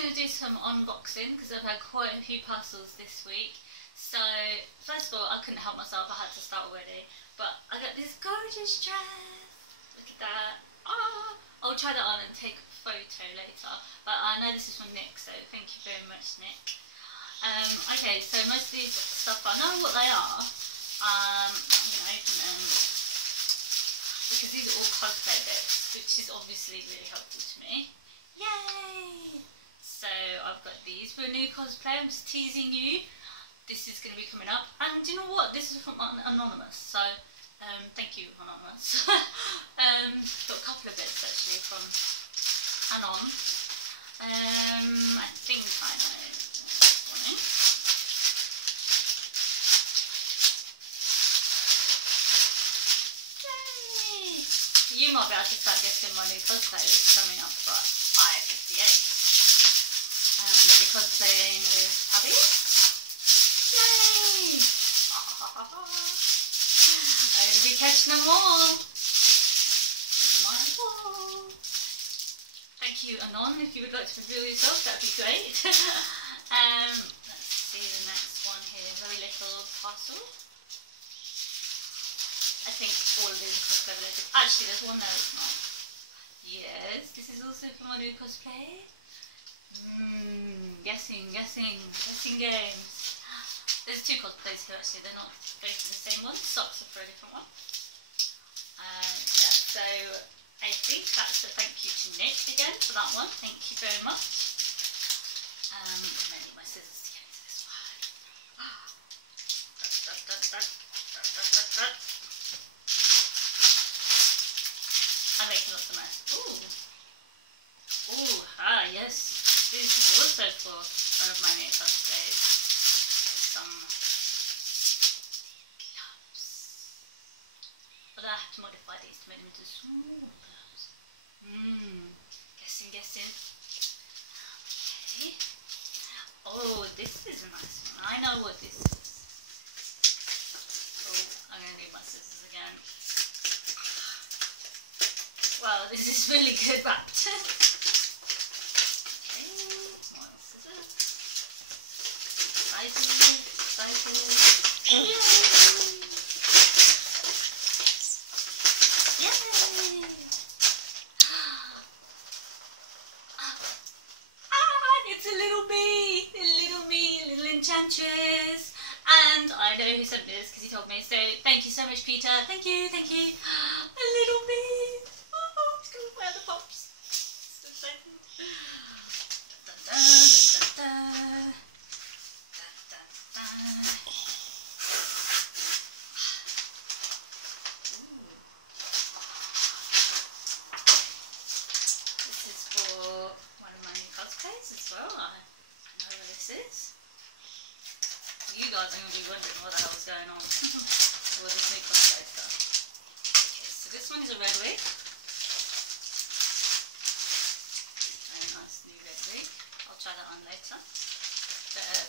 going to do some unboxing because I've had quite a few parcels this week. So first of all, I couldn't help myself, I had to start already. But I got this gorgeous dress. Look at that. Ah, I'll try that on and take a photo later. But I know this is from Nick, so thank you very much, Nick. Okay, so most of these stuff, I know what they are. I'm going to open them because these are all cosplay bits, which is obviously really helpful to me. Yay! So I've got these for a new cosplay. I'm just teasing you. This is going to be coming up, and do you know what? This is from Anonymous. So thank you, Anonymous. Got a couple of bits actually from Anon. I think I know this one. Yay! You might be able to start guessing my new cosplay that's coming up for I-58. Are you cosplaying with Abby? Yay! I'll be catching them all. My wall. Thank you, Anon. If you would like to reveal yourself, that'd be great. Let's see the next one here. Very little parcel. I think all of these are cosplay related. Actually, there's one there that's not. Yes, this is also for my new cosplay. Guessing games. There's two cosplays here actually, they're not both the same one. Socks are for a different one. Yeah, so I think that's a thank you to Nick again for that one. Thank you very much. I need my scissors to get into this one. I'm making lots of mess. Ooh, yes. This is also for one of my new cosplays. Some gloves. Although I have to modify these to make them into small gloves. Guessing. Okay. Oh, this is a nice one. I know what this is. Oh, I'm going to need my scissors again. Wow, this is really good wrapped. Excited. Yay! Yay! It's a little me, a little enchantress. And I know who sent this because he told me. So thank you so much, Peter. Thank you. A little me. Oh, it's going to wear the pops. So excited. This is for one of my new cosplays as well. I know where this is. You guys are going to be wondering what the hell is going on with this new cosplay stuff. Okay, so this one is a red wig.